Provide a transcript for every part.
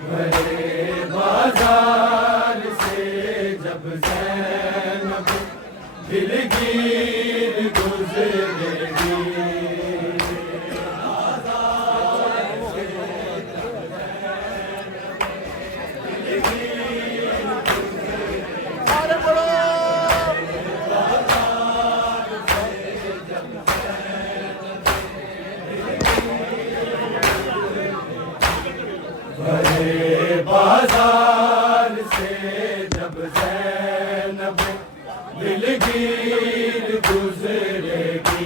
भरे बाजार से जब ज़ैनब दिलगीर गुजरेगी। भरे बाजार से जब ज़ैनब दिलगीर गुजरेगी।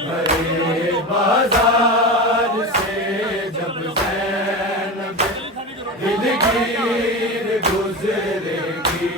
भरे बाजार से जब ज़ैनब दिलगीर गुजरेगी।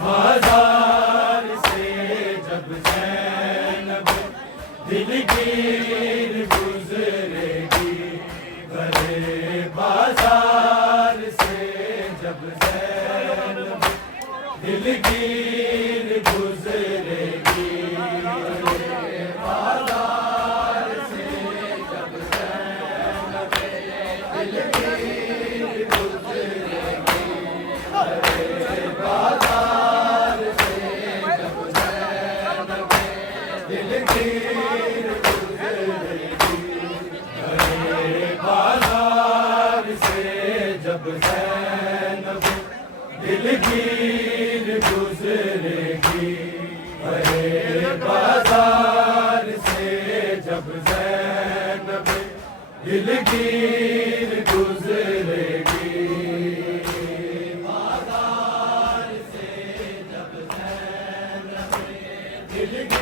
बाजार से जब ज़ैनब दिलगीर गुजरेगी। भरे बाजार से जब ज़ैनब दिलगीर गुजरेगी। बाजार से जब ज़ैनब दिलगीर गुजरेगी। भरे बाजार से जब ज़ैनब दिलगीर गुजरेगी। भरे बाजार से जब ज़ैनब दिलगीर गुजरेगी। भरे बाजार से जब ज़ैनब दिलगीर गुजरेगी। बाजार से जब ज़ैनब दिलगीर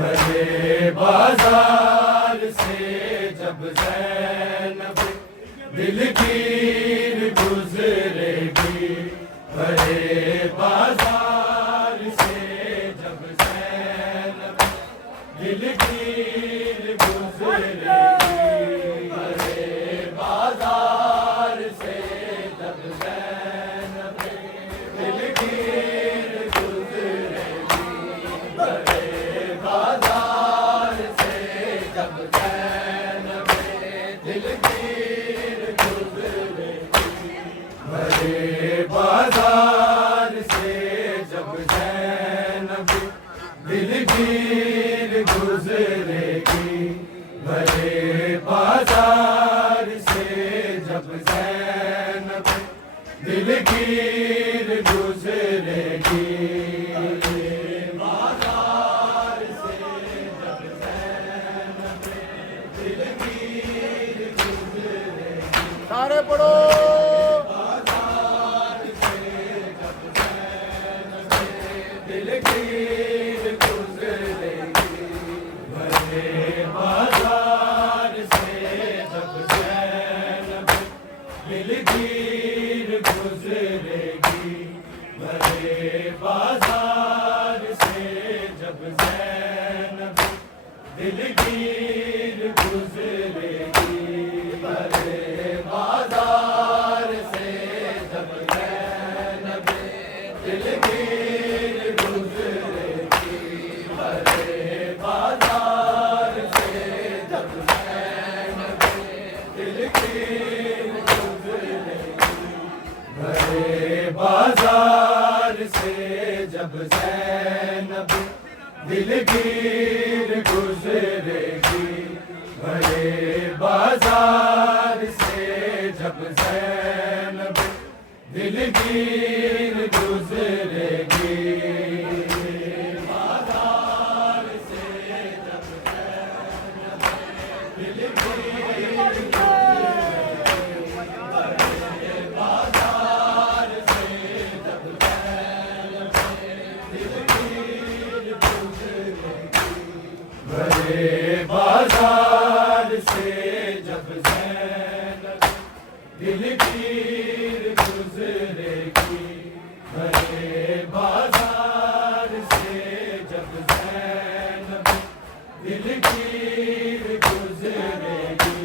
भरे बाजार से जब ज़ैनब दिलगीर गुजरेगी। भरे बाजार से जब ज़ैनब दिलगीर गुजरेगी। भरे बाजार से जब ज़ैनब दिलगीर गुजरेगी। भरे बाजार से जब ज़ैनब दिलगीर गुजरेगी। भरे बाजार से जब ज़ैनब दिलगीर गुजरेगी। भरे बाजार से जब ज़ैनब दिलगीर गुजरेगी। सारे पढ़ो। बाजार से जब ज़ैनब दिलगीर गुजरेगी। भरे बाजार से जब ज़ैनब दिलगीर गुजरेगी। भरे बाजार से जब ज़ैनब दिलगीर गुजरेगी। भरे बाजार से जब ज़ैनब दिलगीर गुजरेगी। भरे बाजार से जब ज़ैनब दिलगीर गुजरेगी। भरे बाजार से जब ज़ैनब दिलगीर गुजरेगी। भरे बाजार से जब ज़ैनब दिलगीर गुजरेगी। बाजार से जब ज़ैनब दिलगीर गुजरेगी। बाजार से जब ज़ैनब दिलगीर गुजरेगी। भरे बाजार से जब ज़ैनब दिलगीर गुजरेगी भरे बाजार से जब ज़ैनब दिलगीर गुजरेगी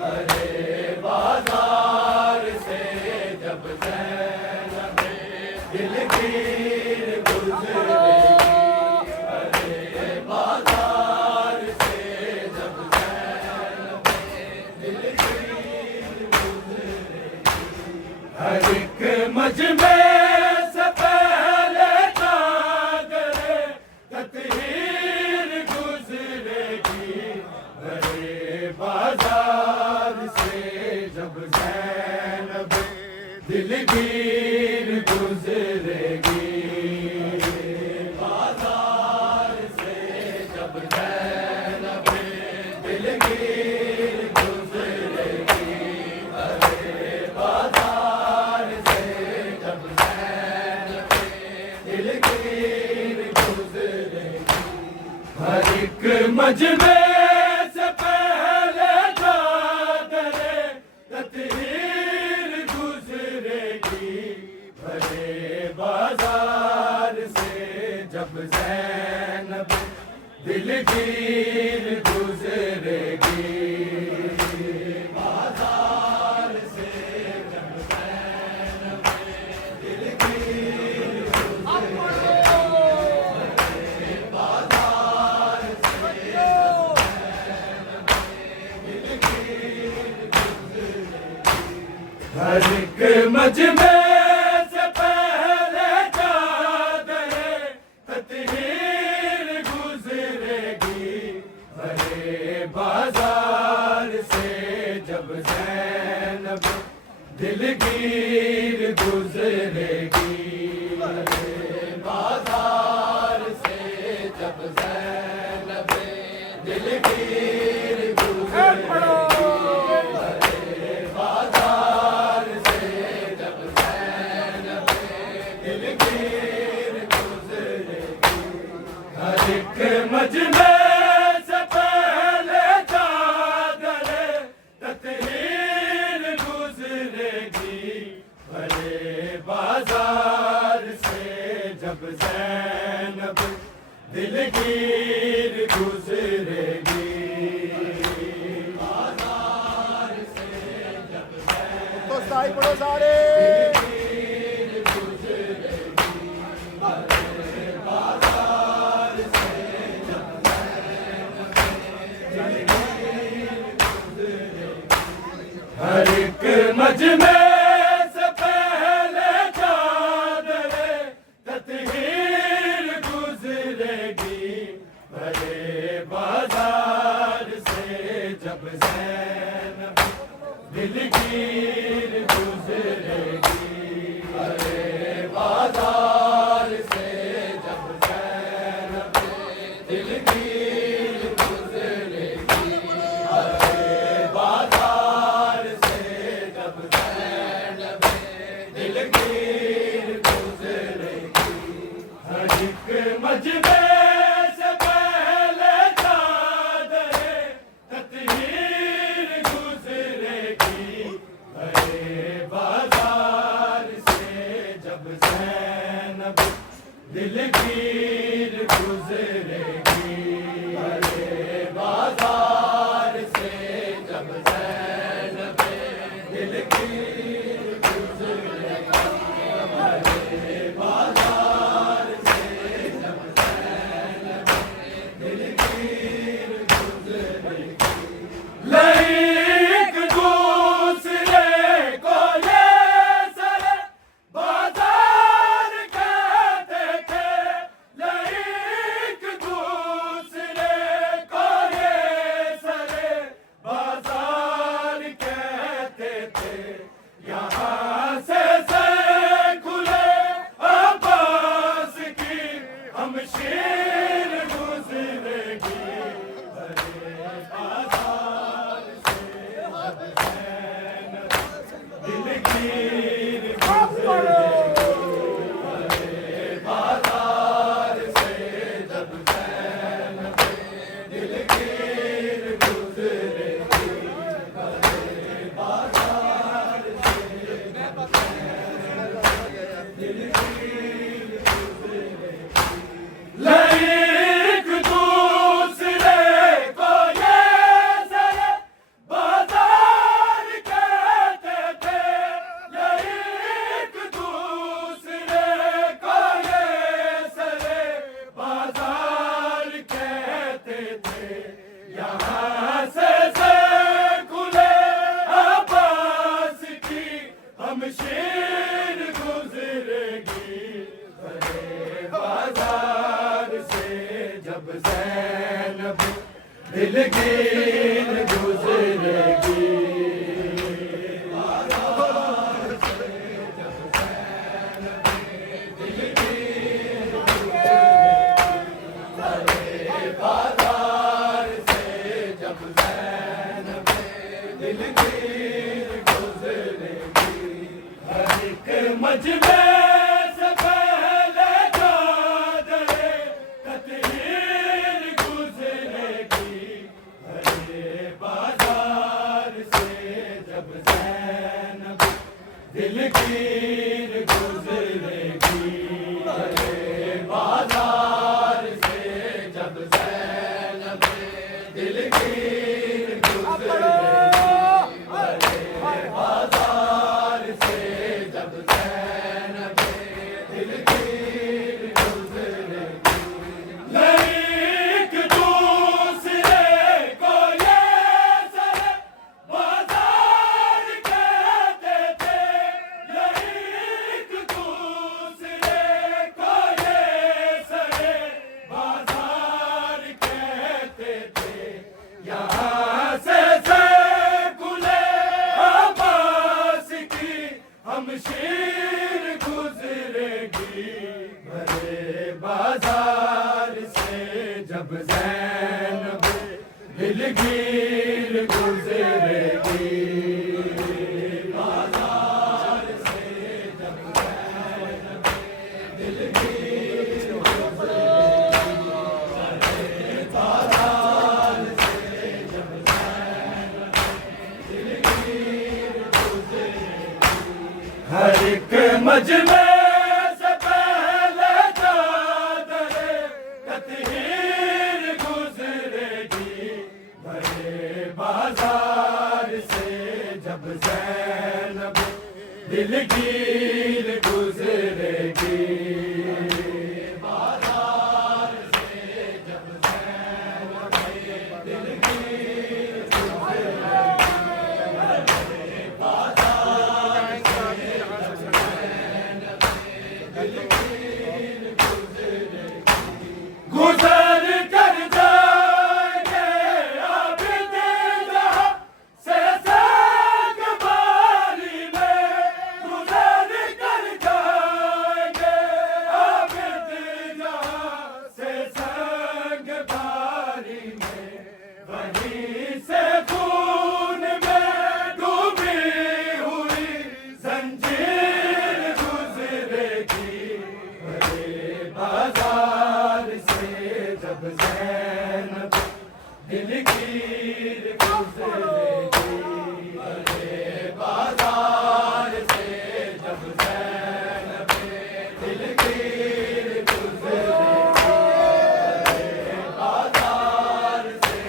भरे बाजार से जब ज़ैनब दिलगीर गुजरेगी भरे बाजार से जब ज़ैनब दिलगीर हर एक मजमे से पहले चादरे तत्हीर गुजरेगी भरे बाजार से जब ज़ैनब दिलगीर गुजरेगी बाजार से जब ज़ैनब दिलगीर गुजरेगी भरे बाजार से जब ज़ैनब दिलगीर गुजरेगी हर एक मजमे से पहले चादरे तत्हीर गुजरेगी भरे बाजार से जब ज़ैनब दिलगीर गुजरेगी बाजार से जब ज़ैनब दिलगीर बाजार से हर एक मजमे से पहले चादरे तत्हीर गुजरेगी भरे बाजार से जब ज़ैनब दिलगीर गुजरेगी भरे बाजार से जब ज़ैनब दिलगीर गुजरेगी भरे बाजार से जब ज़ैनब दिलगीर गुजरेगी हर एक मजमे से पहले चादरे तत्हीर गुजरेगी भरे बाजार से जब ज़ैनब दिलगीर गुजरेगी बाजार से जब तो साई पढ़ो सारे बाजार से हर एक मजमे से पहले चादरे तत्हीर गुजरेगी भरे बाजार से जब ज़ैनब दिलगीर गुजरेगी भरे बाजार से जब ज़ैनब दिलगीर गुजरेगी भरे बाजार से जब ज़ैनब दिलगीर गुजरेगी हर एक मजमे से पहले चादरे तत्हीर गुजरेगी भरे बाजार से जब ज़ैनब दिलगीर गुजरेगी भरे बाजार से जब ज़ैनब दिलगीर गुजरेगी भरे बाजार से जब ज़ैनब दिलगीर गुजरेगी एक दूसरे को ये सरे बाजार कहते थे एक दूसरे को ये सरे बाजार कहते थे यहाँ से खुले अब्बास की हम शेर गुजरेगी भरे बाजार से जब ज़ैनब दिलगीर गुजरेगी भरे बाजार से जब ज़ैनब दिलगीर गुजरेगी भरे बाजार दिलगीर गुजरेगी। बाजार से जब ज़ैनब दिलगीर गुजरेगी, हर एक मजमे से पहले चादरे तत्हीर गुजरेगी। हरे बाजार से जब ज़ैनब दिलगीर गुजरेगी, हरे बाजार से जब ज़ैनब दिलगीर गुजरेगी, हरे बाजार से जब ज़ैनब दिलगीर गुजरेगी। एक दूसरे को ये सरे बाजार कहते थे, एक दूसरे को ये सरे बाजार कहते थे। यहाँ से सैकुले अब्बास की हमशीर गुजरेगी, भरे बाजार से जब ज़ैनब दिलगीर गुजरेगी। बाजार से जब ज़ैनब दिलगीर गुजरेगी, बाजार से जब ज़ैनब दिलगीर गुजरेगी, हर एक मजमे से पहले चादरे तत्हीर गुजरेगी। भरे बाजार से जब ज़ैनब दिलगीर गुजरेगी, बाजार से जब ज़ैनब दिलगीर गुजरेगी, हरे बाजार से जब ज़ैनब दिलगीर गुजरेगी। गुजर कर जाएंगे आबिद जहाँ से संग बारी में, गुजर कर जाएंगे आबिद जहाँ से संग बारी में, वहीं से खून में डूबी हुई जंजीर गुजरेगी। हरे बाजार से जब ज़ैनब दिलगीर गुजरेगी, हरे बाजार से जब ज़ैनब दिलगीर गुजरेगी, हरे बाजार से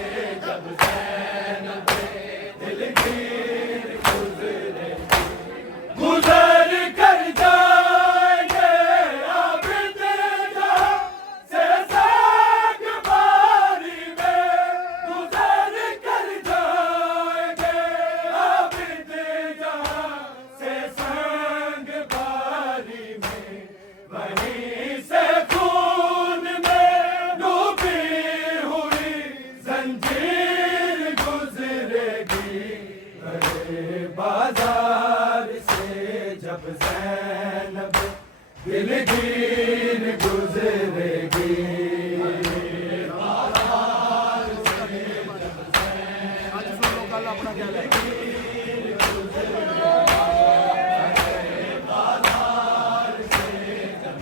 जब ज़ैनब दिलगीर गुजरेगी। गुजर कर जाएंगे आबिद जहाँ से संग बारी में, गुजर कर जाएंगे आबिद जहाँ से संग बारी में, वहीं से खून में डूबी हुई जंजीर गुजरेगी। हरे बाजार से जब ज़ैनब दिलगीर गुजरेगी, बाजार से जब आज सुन लो कल अपना क्या है। बाजार से जब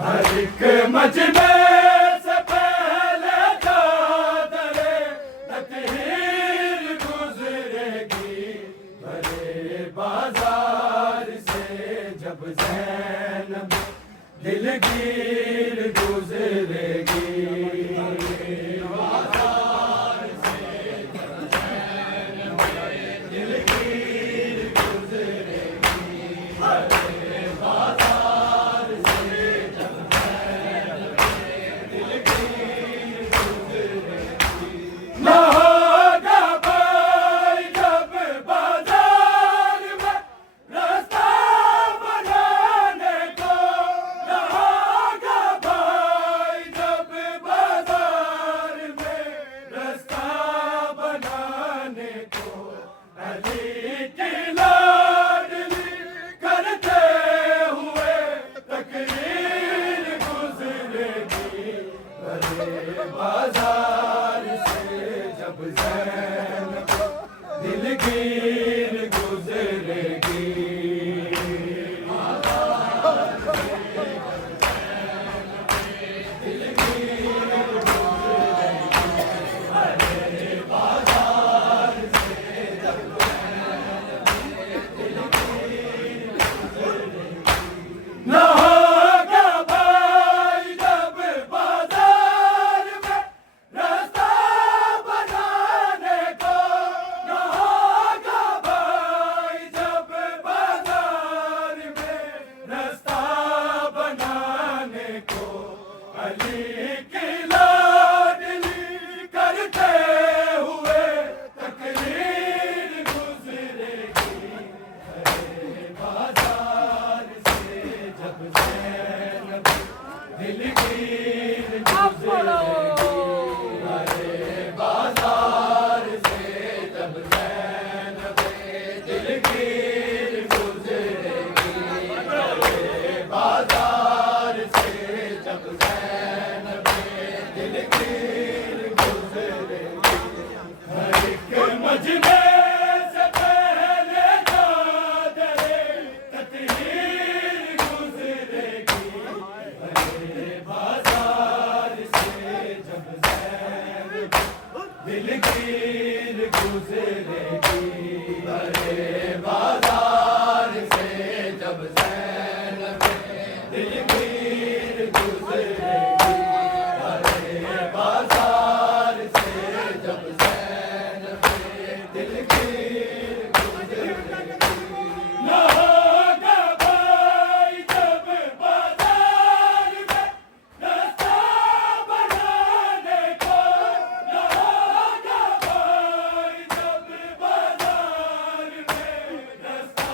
हर एक मजमे से पहले चादरे तत्हीर गुजरेगी। भरे बाजार से जब ज़ैनब दिलगीर गुजरेगी। बाजार से जब ज़ैनब दिलगीर गुजरेगी। भरे बाजार से जब ज़ैनब दिलगीर गुजरेगी। न होगा भाई जब बाजार में रास्ता बनाने को, न होगा दिलगीर गुजरेगी बड़े बाजार से जब ज़ैनब दिलगीर गुजरेगी बड़े बाजार से जब ज़ैनब दिलगीर गुजरेगी ना होगा भाई जब बाजार में रास्ता बनाने को ना होगा भाई जब बाजार में रास्ता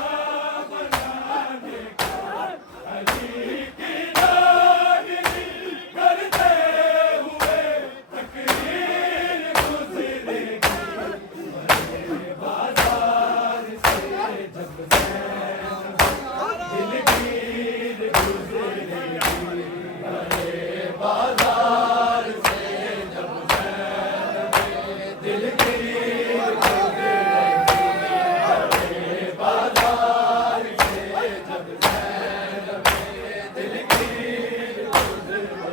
बनाने को अली की नागनी करते हुए तकरीर गुजरेगी बड़े बाजार से जब दिलगीर गुजरेगी बड़े बाजार से जब दिलगीर गुजरेगी बड़े बाजार से जब दिलगीर गुजरेगी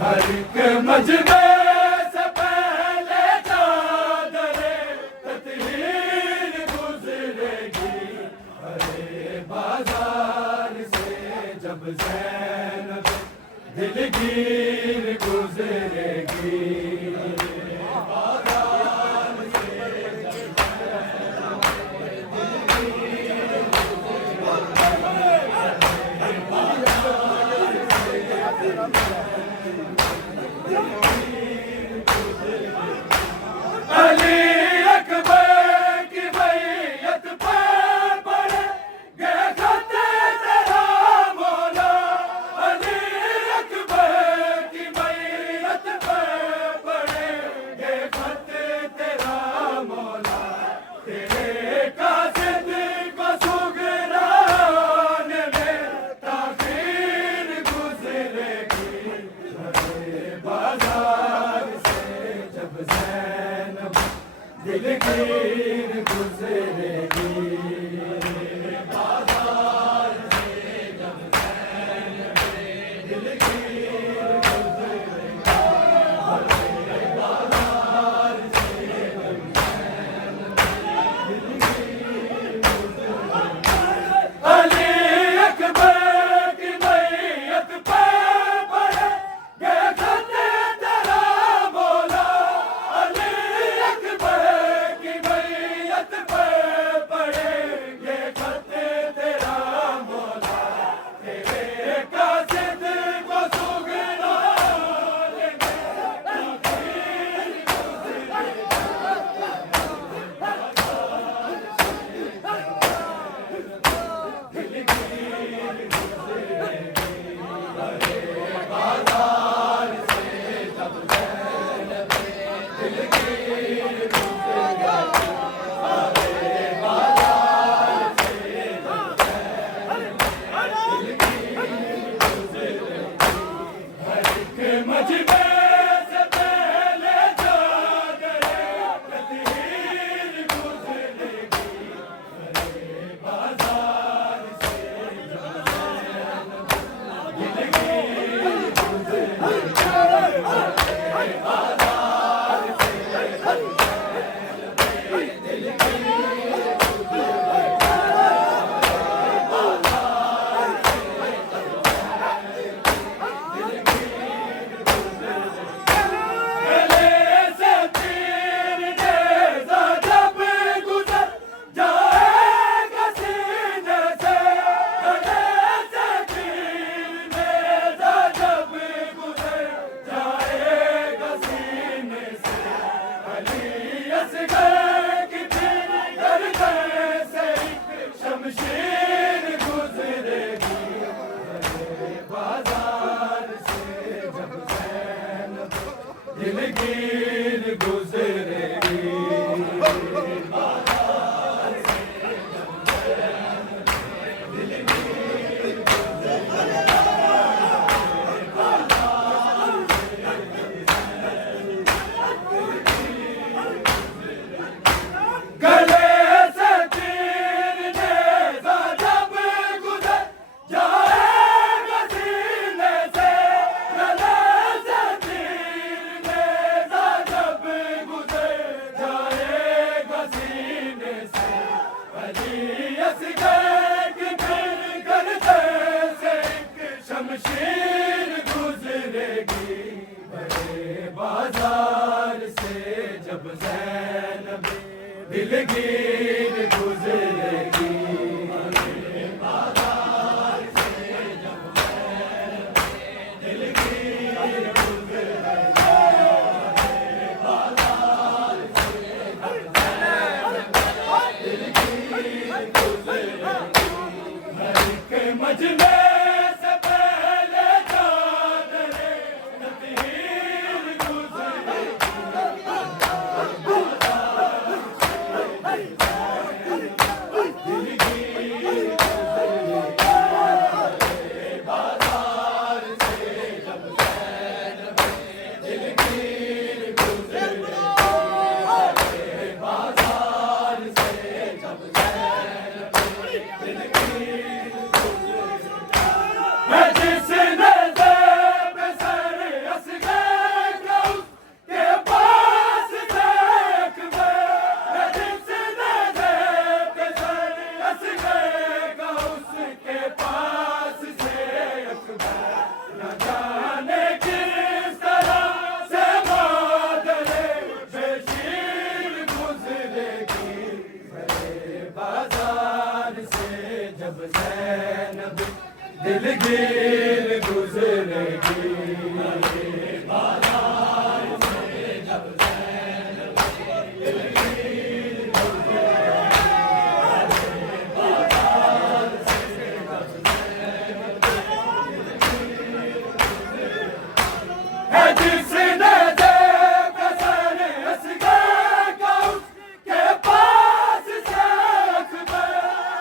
हर एक मजमे से पहले चादरे तत्हीर गुजरेगी बड़े बाजार से जब ज़ैनब दिलगीर गुजरेगी बाजार से अली अकबर की बैयत पर पड़े गए खत तेरा मौला अली अकबर की बैयत पर पड़े गए खत तेरा मौला तेरे कासिद को सुगराने में ताखीर गुजरेगी बड़े बाजार से जब ज़ैनब दिलगीर गुजरेगी बाजार से जब ज़ैनब दिलगीर गुजरेगी बड़े बाजार से जब दिलगीर गुजरेगी अली अकबर की बैयत पर पड़े गए खत तेरा मौला अली अकबर की बैयत पर पड़े गए खत तेरा मौला तेरे कासिद को सुगराने में ताखीर दिलगीर गुजरेगी बड़े बाजार से जब ज़ैनब दिलगीर गुजरेगी बड़े बाजार से जब दिलगीर गुजरेगी हर एक मजमे से पहले चादरे तत्हीर गुजरेगी बड़े बाजार से जब दिलगीर गुजरेगी बड़े बाजार से जब दिलगीर गले से तीर नेज़ा जब गुजर जाएगा सीने से गले से तीर नेज़ा जब गुजर जाएगा सीने से अली असगर की फिर गर्दन से एक शमशीर गुजरेगी बड़े बाजार से जब ज़ैनब दिलगीर गुजरेगी बाजार से जब दिलगीर गले से तीर नेज़ा जब गुजर जाएगा सीने से गले से तीर नेज़ा जब जब ज़ैनब दिलगीर गुजरेगी। बाजार से जब ज़ैनब दिलगीर गुजरेगी। बाजार से जब ज़ैनब दिलगीर गुजरेगी। हर एक मजमे से पहले चादरे तत्हीर गुजरेगी। बाजार से जब ज़ैनब दिलगीर गुजरेगी। बाजार से जब ज़ैनब दिलगीर गुजरेगी। जिसने ज़ेब सर असग़र का उसके पास से अकबर। जिसने ज़ेब सर असग़र का उसके पास से अकबर। न जाने किस तरह से मादरे बेशीर गुजरेगी। बड़े बाजार से जब ज़ैनब दिलगीर गुजरेगी। बाजार से जब ज़ैनब दिलगीर गुजरेगी। बाजार से जब ज़ैनब दिलगीर गुजरेगी। है जिसने ज़ेब सर असग़र का उसके पास से अकबर।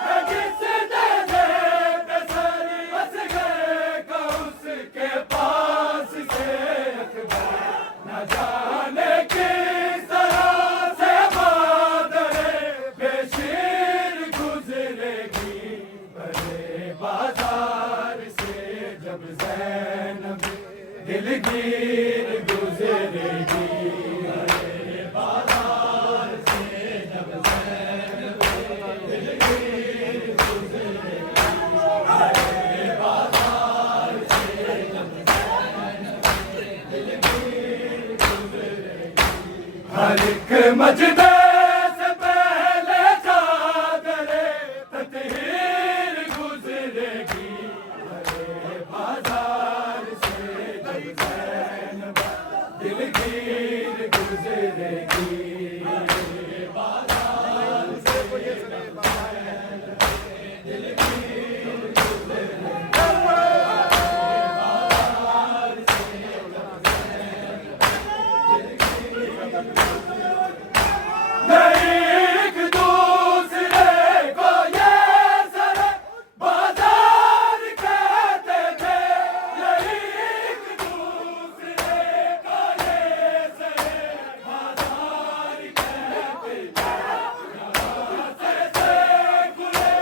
है जिसने ज़ेब सर असग़र का उसके पास से अकबर। न जाने किस तरह से मादरे बेशीर गुजरेगी। बड़े बाजार से जब ज़ैनब दिलगीर गुजरेगी। बड़े बाजार से जब ज़ैनब दिलगीर गुजरेगी। बड़े बाजार से जब ज़ैनब दिलगीर गुजरेगी। हर एक मजदे से पहले चादरे तत्हीर गुजरेगी। बड़े बाजार से जब ज़ैनब दिलगीर गुजरेगी। बड़े बाजार से जब ज़ैनब दिलगीर गुजरेगी। बाजार से जब ज़ैनब दिलगीर गुजरेगी। एक दूसरे को ये सर बाजार कहते थे। एक दूसरे को ये सर बाजार कहते थे। खुले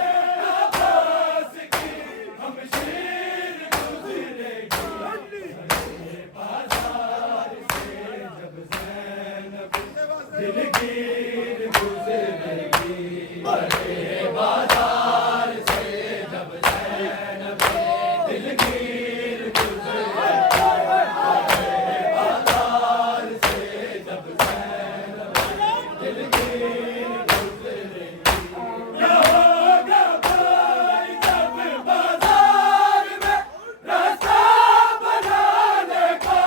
आवाज़ की हमशीर गुजरेगी। बाजार से जब ज़ैनब दिलगीर गुजरेगी। बड़े बाजार से जब ज़ैनब दिलगीर गुजरेगी। बड़े बाजार से जब ज़ैनब दिलगीर गुजरेगी। होगा भाई जब बाजार में रास्ता बनाने को।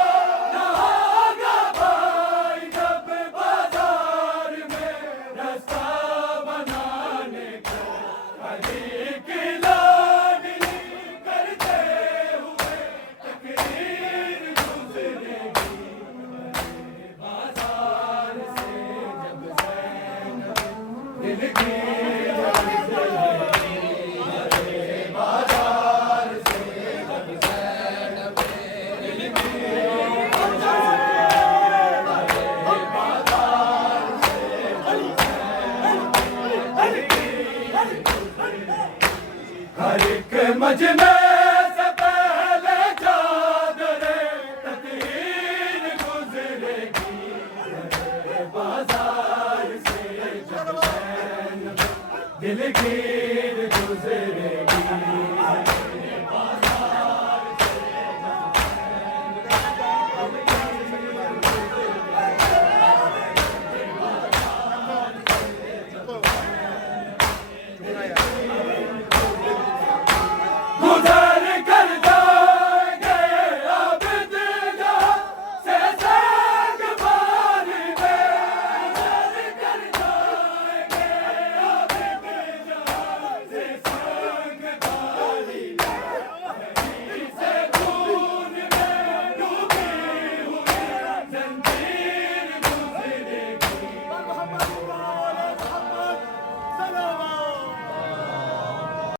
होगा भाई जब बाजार में रास्ता बनाने को। अली की लाडली करते हुए तकरीर गुजरेगी। बाजार से जब ज़ैनब दिलगीर गुजरेगी। बाजार से जब ज़ैनब दिलगीर गुजरेगी। बाजार से जब ज़ैनब दिलगीर गुजरेगी। हर एक मजमे से पहले चादरे तत्हीर गुजरेगी। बाजार से जब ज़ैनब दिलगीर